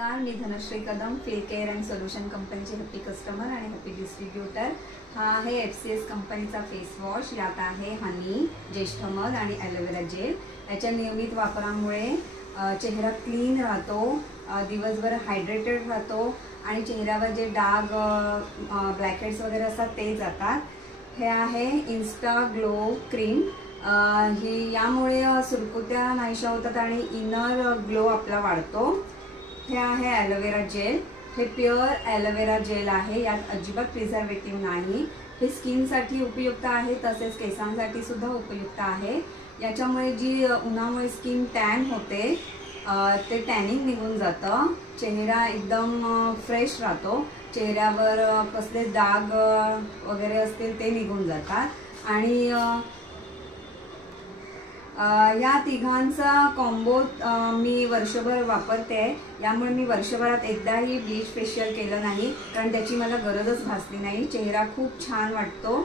नमस्कार, मी Dhanashree Kadam, fill care and solution कंपनीचे हॅपी कस्टमर आणि हॅपी डिस्ट्रीब्युटर। हा आहे FCS कंपनीचा फेस वॉश। यात आहे हनी, ज्येष्ठ मध आणि ॲलोवेरा जेल। याच्या नियमित वापरामुळे चेहरा क्लीन राहतो, दिवसभर हायड्रेटेड राहतो आणि चेहऱ्यावर जे डाग ब्लॅकहेड्स वगैरे असतात ते जातात। हे आहे इन्स्टा ग्लो क्रीम। ही यामुळे सुरकुत्या नाहीशा होतात आणि इनर ग्लो आपला वाढतो। हे आहे ॲलोवेरा जेल। हे प्युअर ॲलोवेरा जेल आहे, यात अजिबात प्रिझर्वेटिव्ह नाही। हे स्किनसाठी उपयुक्त आहे, तसेच केसांसाठी सुद्धा उपयुक्त आहे। याच्यामुळे जी उन्हामुळे स्किन टॅन होते ते टॅनिंग निघून जातं, चेहरा एकदम फ्रेश राहतो, चेहऱ्यावर कसले डाग वगैरे असतील ते निघून जातात। आणि या तिघांचा कॉम्बो मी वर्षभर वापरते। यामुळे मी वर्षभरात एकदाही ब्लीच फेशियल केलं नाही, कारण त्याची मला गरजच भासली नाही। चेहरा खूप छान वाटतो